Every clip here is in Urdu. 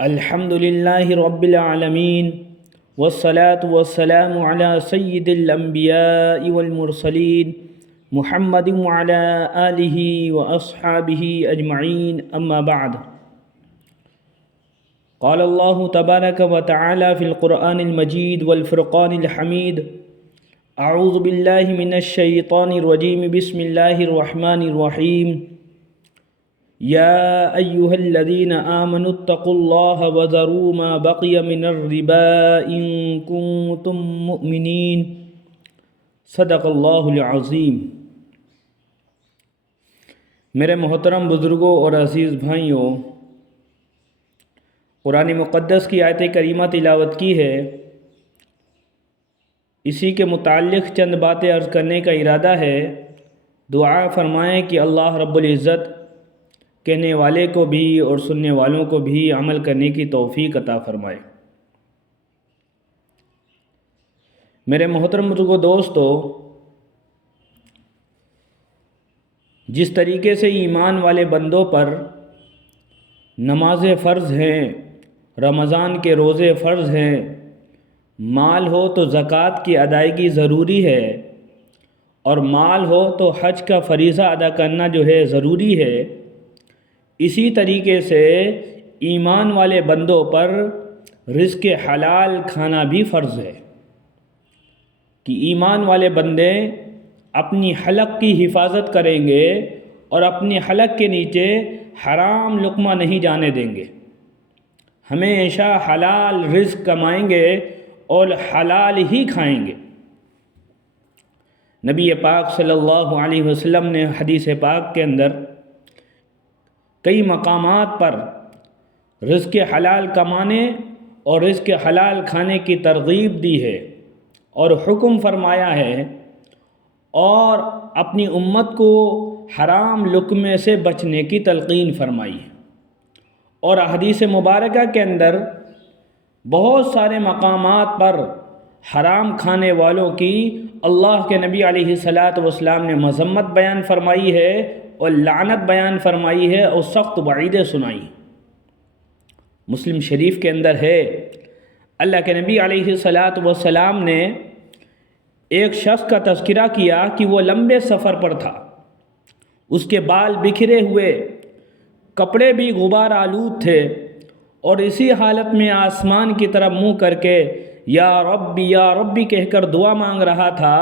الحمد لله رب العالمين والصلاة والسلام على سيد الأنبياء والمرسلين محمد وعلى آله وأصحابه أجمعين أما بعد. قال الله تبارك وتعالى في القرآن المجيد والفرقان الحميد: أعوذ بالله من الشيطان الرجيم بسم الله الرحمن الرحيم. يا أيها الذين آمنوا اتقوا الله وذروا ما بقي من الربا إن كنتم مؤمنين. صدق اللہ العظیم. میرے محترم بزرگوں اور عزیز بھائیوں، قرآن مقدس کی آیت کریمہ تلاوت کی ہے. اسی کے متعلق چند باتیں عرض کرنے کا ارادہ ہے. دعا فرمائیں کہ اللہ رب العزت کہنے والے کو بھی اور سننے والوں کو بھی عمل کرنے کی توفیق عطا فرمائے. میرے محترم بزرگوں، دوستو، جس طریقے سے ایمان والے بندوں پر نمازیں فرض ہیں، رمضان کے روزے فرض ہیں، مال ہو تو زکوٰۃ کی ادائیگی ضروری ہے، اور مال ہو تو حج کا فریضہ ادا کرنا جو ہے ضروری ہے، اسی طریقے سے ایمان والے بندوں پر رزق حلال کھانا بھی فرض ہے کہ ایمان والے بندے اپنی حلق کی حفاظت کریں گے اور اپنی حلق کے نیچے حرام لقمہ نہیں جانے دیں گے. ہمیشہ حلال رزق کمائیں گے اور حلال ہی کھائیں گے. نبی پاک صلی اللہ علیہ وسلم نے حدیث پاک کے اندر کئی مقامات پر رزق حلال کمانے اور رزق حلال کھانے کی ترغیب دی ہے اور حکم فرمایا ہے، اور اپنی امت کو حرام لقمے سے بچنے کی تلقین فرمائی ہے. اور حدیث مبارکہ کے اندر بہت سارے مقامات پر حرام کھانے والوں کی اللہ کے نبی علیہ الصلاۃ والسلام نے مذمت بیان فرمائی ہے اور لعنت بیان فرمائی ہے اور سخت وعیدیں سنائی. مسلم شریف کے اندر ہے، اللہ کے نبی علیہ الصلاۃ والسلام نے ایک شخص کا تذکرہ کیا کہ وہ لمبے سفر پر تھا، اس کے بال بکھرے ہوئے، کپڑے بھی غبار آلود تھے، اور اسی حالت میں آسمان کی طرف منہ کر کے یا ربی کہہ کر دعا مانگ رہا تھا.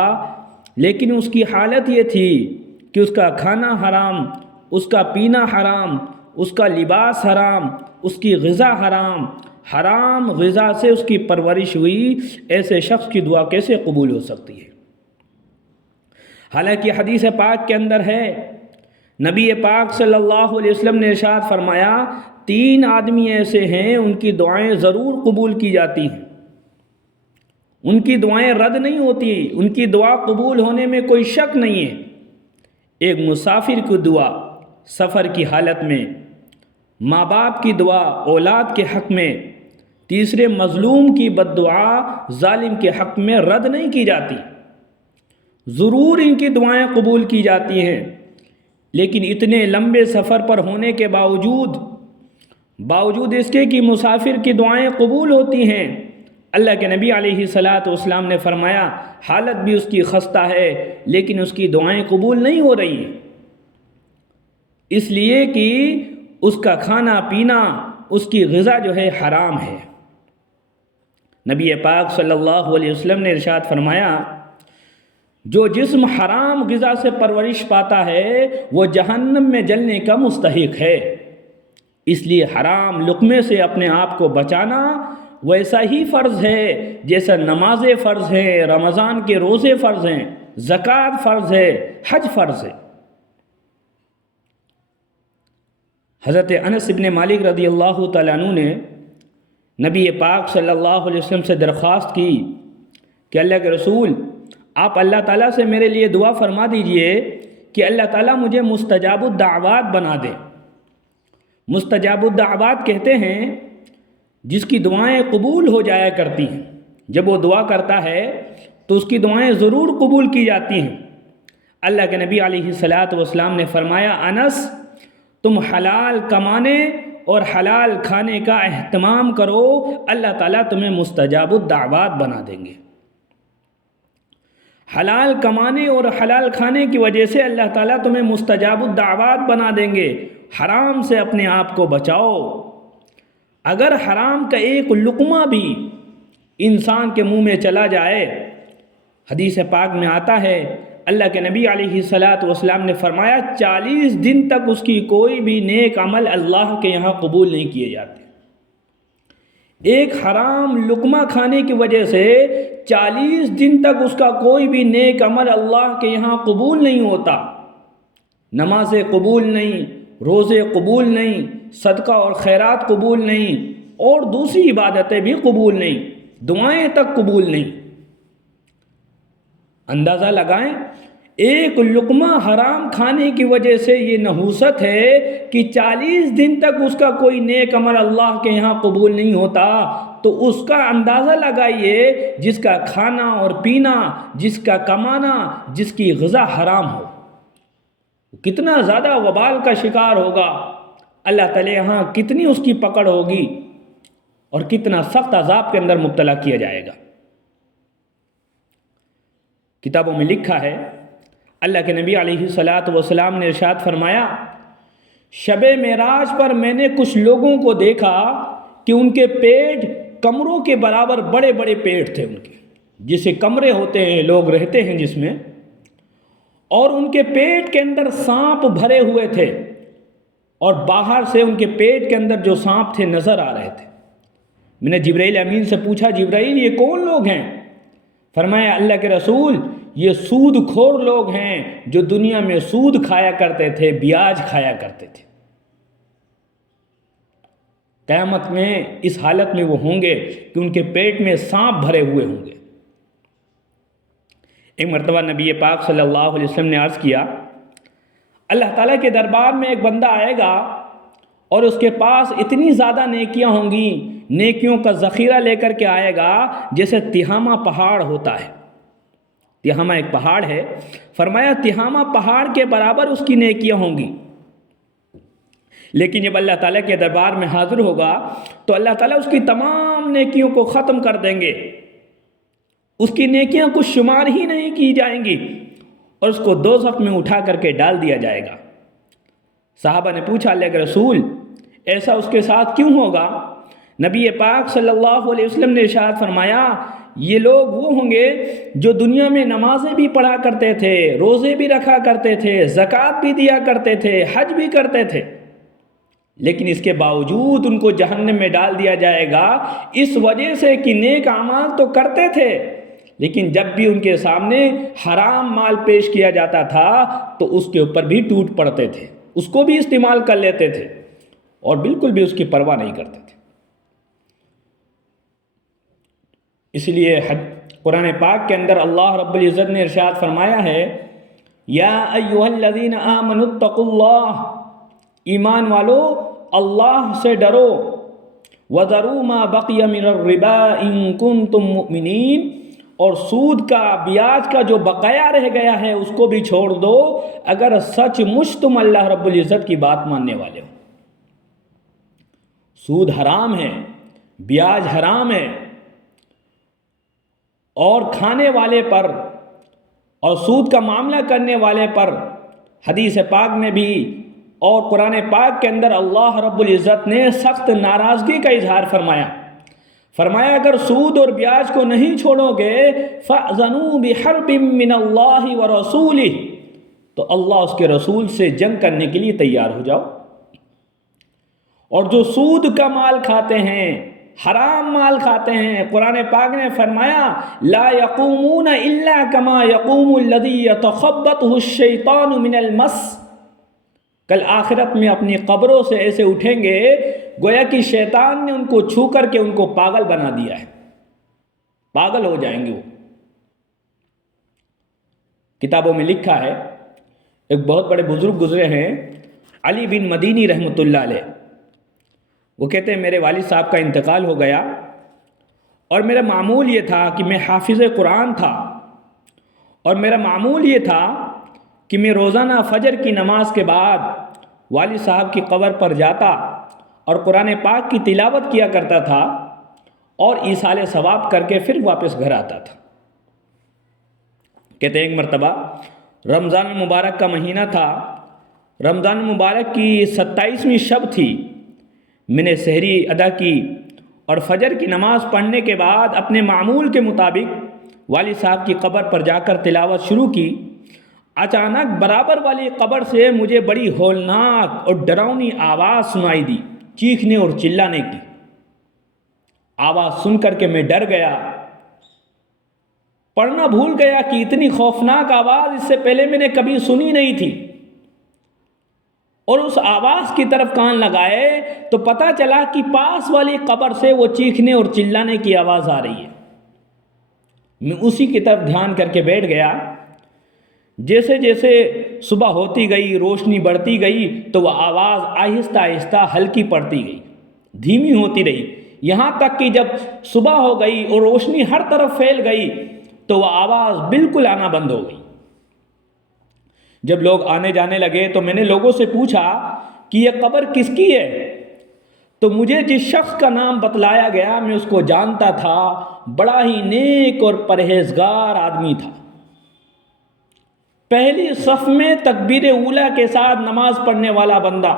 لیکن اس کی حالت یہ تھی کہ اس کا کھانا حرام، اس کا پینا حرام، اس کا لباس حرام، اس کی غذا حرام، حرام غذا سے اس کی پرورش ہوئی. ایسے شخص کی دعا کیسے قبول ہو سکتی ہے؟ حالانکہ حدیث پاک کے اندر ہے، نبی پاک صلی اللہ علیہ وسلم نے ارشاد فرمایا، 3 آدمی ایسے ہیں ان کی دعائیں ضرور قبول کی جاتی ہیں، ان کی دعائیں رد نہیں ہوتی، ان کی دعا قبول ہونے میں کوئی شک نہیں ہے. ایک مسافر کی دعا سفر کی حالت میں، ماں باپ کی دعا اولاد کے حق میں، تیسرے مظلوم کی بد دعا ظالم کے حق میں رد نہیں کی جاتی. ضرور ان کی دعائیں قبول کی جاتی ہیں، لیکن اتنے لمبے سفر پر ہونے کے باوجود اس کے کہ مسافر کی دعائیں قبول ہوتی ہیں، اللہ کے نبی علیہ الصلاۃ والسلام نے فرمایا حالت بھی اس کی خستہ ہے لیکن اس کی دعائیں قبول نہیں ہو رہی ہیں، اس لیے کہ اس کا کھانا پینا، اس کی غذا جو ہے حرام ہے. نبی پاک صلی اللہ علیہ وسلم نے ارشاد فرمایا، جو جسم حرام غذا سے پرورش پاتا ہے وہ جہنم میں جلنے کا مستحق ہے. اس لیے حرام لقمے سے اپنے آپ کو بچانا ویسا ہی فرض ہے جیسا نمازیں فرض ہیں، رمضان کے روزے فرض ہیں، زکوٰۃ فرض ہے، حج فرض ہے. حضرت انس بن مالک رضی اللہ تعالیٰ عنہ نے نبی پاک صلی اللہ علیہ وسلم سے درخواست کی کہ اللہ کے رسول، آپ اللہ تعالیٰ سے میرے لیے دعا فرما دیجئے کہ اللہ تعالیٰ مجھے مستجاب الدعوات بنا دے. مستجاب الدعوات کہتے ہیں جس کی دعائیں قبول ہو جایا کرتی ہیں. جب وہ دعا کرتا ہے تو اس کی دعائیں ضرور قبول کی جاتی ہیں. اللہ کے نبی علیہ الصلاۃ والسلام نے فرمایا، انس تم حلال کمانے اور حلال کھانے کا اہتمام کرو، اللہ تعالیٰ تمہیں مستجاب الدعوات بنا دیں گے۔ حلال کمانے اور حلال کھانے کی وجہ سے اللہ تعالیٰ تمہیں مستجاب الدعوات بنا دیں گے۔ حرام سے اپنے آپ کو بچاؤ۔ اگر حرام کا ایک لقمہ بھی انسان کے منہ میں چلا جائے، حدیث پاک میں آتا ہے اللہ کے نبی علیہ الصلاۃ والسلام نے فرمایا 40 دن تک اس کی کوئی بھی نیک عمل اللہ کے یہاں قبول نہیں کیے جاتے۔ ایک حرام لقمہ کھانے کی وجہ سے 40 دن تک اس کا کوئی بھی نیک عمل اللہ کے یہاں قبول نہیں ہوتا۔ نمازیں قبول نہیں، روزے قبول نہیں، صدقہ اور خیرات قبول نہیں، اور دوسری عبادتیں بھی قبول نہیں، دعائیں تک قبول نہیں۔ اندازہ لگائیں، ایک لقمہ حرام کھانے کی وجہ سے یہ نحوست ہے کہ 40 دن تک اس کا کوئی نیک عمل اللہ کے یہاں قبول نہیں ہوتا، تو اس کا اندازہ لگائیے جس کا کھانا اور پینا، جس کا کمانا، جس کی غذا حرام ہو، کتنا زیادہ وبال کا شکار ہوگا، اللہ تعالی یہاں کتنی اس کی پکڑ ہوگی اور کتنا سخت عذاب کے اندر مبتلا کیا جائے گا۔ کتابوں میں لکھا ہے اللہ کے نبی علیہ الصلاۃ والسلام نے ارشاد فرمایا، شب معراج پر میں نے کچھ لوگوں کو دیکھا کہ ان کے پیٹ کمروں کے برابر بڑے بڑے پیٹ تھے، ان کے جسے کمرے ہوتے ہیں، لوگ رہتے ہیں جس میں، اور ان کے پیٹ کے اندر سانپ بھرے ہوئے تھے، اور باہر سے ان کے پیٹ کے اندر جو سانپ تھے نظر آ رہے تھے۔ میں نے جبرائیل امین سے پوچھا، جبرائیل یہ کون لوگ ہیں؟ فرمایا اللہ کے رسول، یہ سود خور لوگ ہیں جو دنیا میں سود کھایا کرتے تھے، بیاج کھایا کرتے تھے۔ قیامت میں اس حالت میں وہ ہوں گے کہ ان کے پیٹ میں سانپ بھرے ہوئے ہوں گے۔ ایک مرتبہ نبی پاک صلی اللہ علیہ وسلم نے عرض کیا، اللہ تعالیٰ کے دربار میں ایک بندہ آئے گا اور اس کے پاس اتنی زیادہ نیکیاں ہوں گی، نیکیوں کا ذخیرہ لے کر کے آئے گا جیسے تہامہ پہاڑ ہوتا ہے۔ تہامہ ایک پہاڑ ہے، فرمایا تہامہ پہاڑ کے برابر اس کی نیکیاں ہوں گی، لیکن جب اللہ تعالیٰ کے دربار میں حاضر ہوگا تو اللہ تعالیٰ اس کی تمام نیکیوں کو ختم کر دیں گے، اس کی نیکیاں کچھ شمار ہی نہیں کی جائیں گی، اور اس کو دوزخ میں اٹھا کر کے ڈال دیا جائے گا۔ صحابہ نے پوچھا اللہ کے رسول ایسا اس کے ساتھ کیوں ہوگا؟ نبی پاک صلی اللہ علیہ وسلم نے ارشاد فرمایا، یہ لوگ وہ ہوں گے جو دنیا میں نمازیں بھی پڑھا کرتے تھے، روزے بھی رکھا کرتے تھے، زکوٰۃ بھی دیا کرتے تھے، حج بھی کرتے تھے، لیکن اس کے باوجود ان کو جہنم میں ڈال دیا جائے گا، اس وجہ سے کہ نیک اعمال تو کرتے تھے، لیکن جب بھی ان کے سامنے حرام مال پیش کیا جاتا تھا تو اس کے اوپر بھی ٹوٹ پڑتے تھے، اس کو بھی استعمال کر لیتے تھے، اور بالکل بھی اس کی پرواہ نہیں کرتے تھے۔ اس لیے قرآن پاک کے اندر اللہ رب العزت نے ارشاد فرمایا ہے، یا ایھا الذین آمنوا اتقوا اللہ، ایمان والو اللہ سے ڈرو، وذروا ما بقی من الربا ان کنتم مؤمنین، اور سود کا، بیاج کا جو بقایا رہ گیا ہے اس کو بھی چھوڑ دو اگر سچ مچ تم اللہ رب العزت کی بات ماننے والے ہو۔ سود حرام ہے، بیاج حرام ہے، اور کھانے والے پر اور سود کا معاملہ کرنے والے پر حدیث پاک میں بھی اور قرآن پاک کے اندر اللہ رب العزت نے سخت ناراضگی کا اظہار فرمایا۔ فرمایا اگر سود اور بیاج کو نہیں چھوڑو گے فَأْذَنُوا بِحَرْبٍ مِّنَ اللَّهِ وَرَسُولِهِ، تو اللہ اس کے رسول سے جنگ کرنے کے لیے تیار ہو جاؤ۔ اور جو سود کا مال کھاتے ہیں، حرام مال کھاتے ہیں، قرآن پاک نے فرمایا لا يقومون الا كما يقوم الذي يتخبطه الشيطان من المس، کل آخرت میں اپنی قبروں سے ایسے اٹھیں گے گویا کہ شیطان نے ان کو چھو کر کے ان کو پاگل بنا دیا ہے، پاگل ہو جائیں گے وہ۔ کتابوں میں لکھا ہے، ایک بہت بڑے بزرگ گزرے ہیں علی بن مدینی رحمۃ اللہ علیہ، وہ کہتے ہیں میرے والد صاحب کا انتقال ہو گیا اور میرا معمول یہ تھا کہ میں حافظ قرآن تھا، اور میرا معمول یہ تھا کہ میں روزانہ فجر کی نماز کے بعد والد صاحب کی قبر پر جاتا اور قرآن پاک کی تلاوت کیا کرتا تھا اور ایصال ثواب کر کے پھر واپس گھر آتا تھا۔ کہتے ہیں ایک مرتبہ رمضان المبارک کا مہینہ تھا، رمضان المبارک کی 27ویں شب تھی، میں نے سحری ادا کی اور فجر کی نماز پڑھنے کے بعد اپنے معمول کے مطابق والد صاحب کی قبر پر جا کر تلاوت شروع کی۔ اچانک برابر والی قبر سے مجھے بڑی ہولناک اور ڈراؤنی آواز سنائی دی، چیخنے اور چلانے کی آواز سن کر کے میں ڈر گیا، پڑھنا بھول گیا کہ اتنی خوفناک آواز اس سے پہلے میں نے کبھی سنی نہیں تھی، اور اس آواز کی طرف کان لگائے تو پتہ چلا کہ پاس والی قبر سے وہ چیخنے اور چلانے کی آواز آ رہی ہے۔ میں اسی کی طرف دھیان کر کے بیٹھ گیا۔ جیسے جیسے صبح ہوتی گئی، روشنی بڑھتی گئی تو وہ آواز آہستہ آہستہ ہلکی پڑتی گئی، دھیمی ہوتی رہی، یہاں تک کہ جب صبح ہو گئی اور روشنی ہر طرف پھیل گئی تو وہ آواز بالکل آنا بند ہو گئی۔ جب لوگ آنے جانے لگے تو میں نے لوگوں سے پوچھا کہ یہ قبر کس کی ہے، تو مجھے جس شخص کا نام بتلایا گیا میں اس کو جانتا تھا، بڑا ہی نیک اور پرہیزگار آدمی تھا۔ پہلی صف میں تکبیر اولیٰ کے ساتھ نماز پڑھنے والا بندہ،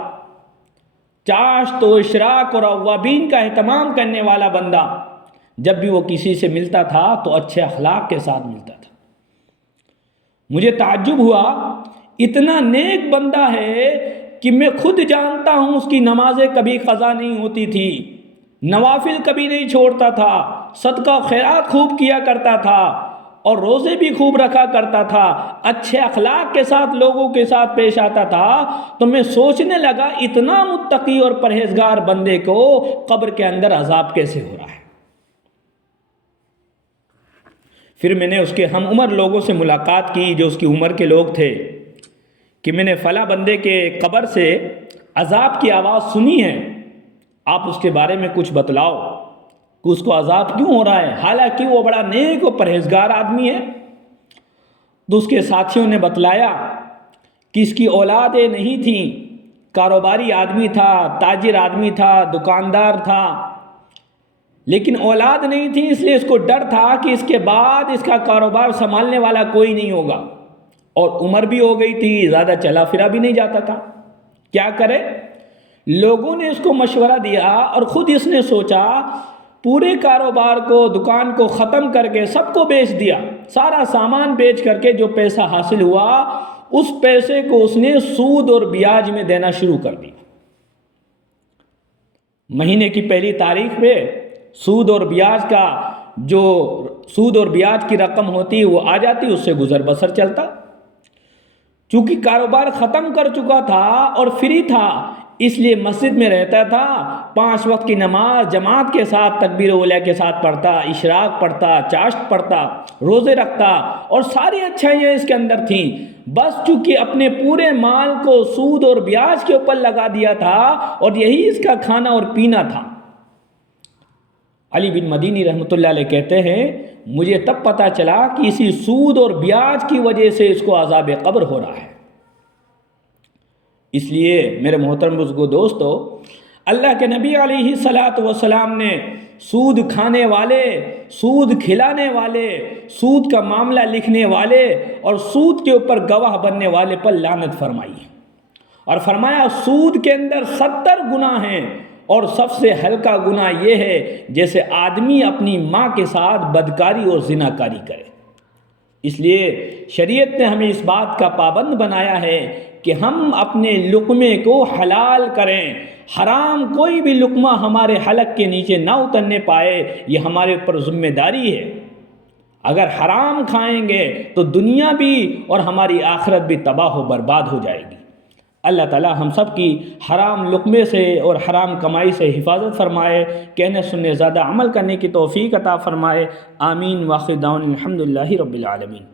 چاشت و اشراق اور اوابین کا اہتمام کرنے والا بندہ، جب بھی وہ کسی سے ملتا تھا تو اچھے اخلاق کے ساتھ ملتا تھا۔ مجھے تعجب ہوا، اتنا نیک بندہ ہے کہ میں خود جانتا ہوں اس کی نمازیں کبھی قضا نہیں ہوتی تھی، نوافل کبھی نہیں چھوڑتا تھا، صدقہ و خیرات خوب کیا کرتا تھا اور روزے بھی خوب رکھا کرتا تھا، اچھے اخلاق کے ساتھ لوگوں کے ساتھ پیش آتا تھا۔ تو میں سوچنے لگا اتنا متقی اور پرہیزگار بندے کو قبر کے اندر عذاب کیسے ہو رہا ہے۔ پھر میں نے اس کے ہم عمر لوگوں سے ملاقات کی جو اس کی عمر کے لوگ تھے کہ میں نے فلاں بندے کے قبر سے عذاب کی آواز سنی ہے، آپ اس کے بارے میں کچھ بتلاؤ کہ اس کو عذاب کیوں ہو رہا ہے، حالانکہ وہ بڑا نیک و پرہیزگار آدمی ہے۔ تو اس کے ساتھیوں نے بتلایا کہ اس کی اولادیں نہیں تھیں، کاروباری آدمی تھا، تاجر آدمی تھا، دکاندار تھا، لیکن اولاد نہیں تھی، اس لیے اس کو ڈر تھا کہ اس کے بعد اس کا کاروبار سنبھالنے والا کوئی نہیں ہوگا، اور عمر بھی ہو گئی تھی، زیادہ چلا پھرا بھی نہیں جاتا تھا، کیا کرے؟ لوگوں نے اس کو مشورہ دیا اور خود اس نے سوچا، پورے کاروبار کو، دکان کو ختم کر کے سب کو بیچ دیا، سارا سامان بیچ کر کے جو پیسہ حاصل ہوا اس پیسے کو اس نے سود اور بیاج میں دینا شروع کر دیا۔ مہینے کی پہلی تاریخ پہ سود اور بیاج کی رقم ہوتی وہ آ جاتی، اس سے گزر بسر چلتا۔ چونکہ کاروبار ختم کر چکا تھا اور فری تھا، اس لیے مسجد میں رہتا تھا، 5 وقت کی نماز جماعت کے ساتھ تکبیر اولیٰ کے ساتھ پڑھتا، اشراق پڑھتا، چاشت پڑھتا، روزے رکھتا، اور ساری اچھائیاں اس کے اندر تھیں۔ بس چونکہ اپنے پورے مال کو سود اور بیاج کے اوپر لگا دیا تھا اور یہی اس کا کھانا اور پینا تھا۔ علی بن مدینی رحمۃ اللہ علیہ کہتے ہیں، مجھے تب پتہ چلا کہ اسی سود اور بیاج کی وجہ سے اس کو عذاب قبر ہو رہا ہے۔ اس لیے میرے محترم بزرگو دوستو، اللہ کے نبی علیہ الصلاۃ والسلام نے سود کھانے والے، سود کھلانے والے، سود کا معاملہ لکھنے والے اور سود کے اوپر گواہ بننے والے پر لعنت فرمائی ہے، اور فرمایا سود کے اندر 70 گناہ ہیں، اور سب سے ہلکا گناہ یہ ہے جیسے آدمی اپنی ماں کے ساتھ بدکاری اور زناکاری کرے۔ اس لیے شریعت نے ہمیں اس بات کا پابند بنایا ہے کہ ہم اپنے لقمے کو حلال کریں، حرام کوئی بھی لقمہ ہمارے حلق کے نیچے نہ اترنے پائے، یہ ہمارے اوپر ذمہ داری ہے۔ اگر حرام کھائیں گے تو دنیا بھی اور ہماری آخرت بھی تباہ و برباد ہو جائے گی۔ اللہ تعالی ہم سب کی حرام لقمے سے اور حرام کمائی سے حفاظت فرمائے، کہنے سننے زیادہ عمل کرنے کی توفیق عطا فرمائے۔ آمین۔ واخر دعوانا الحمدللہ رب العالمین۔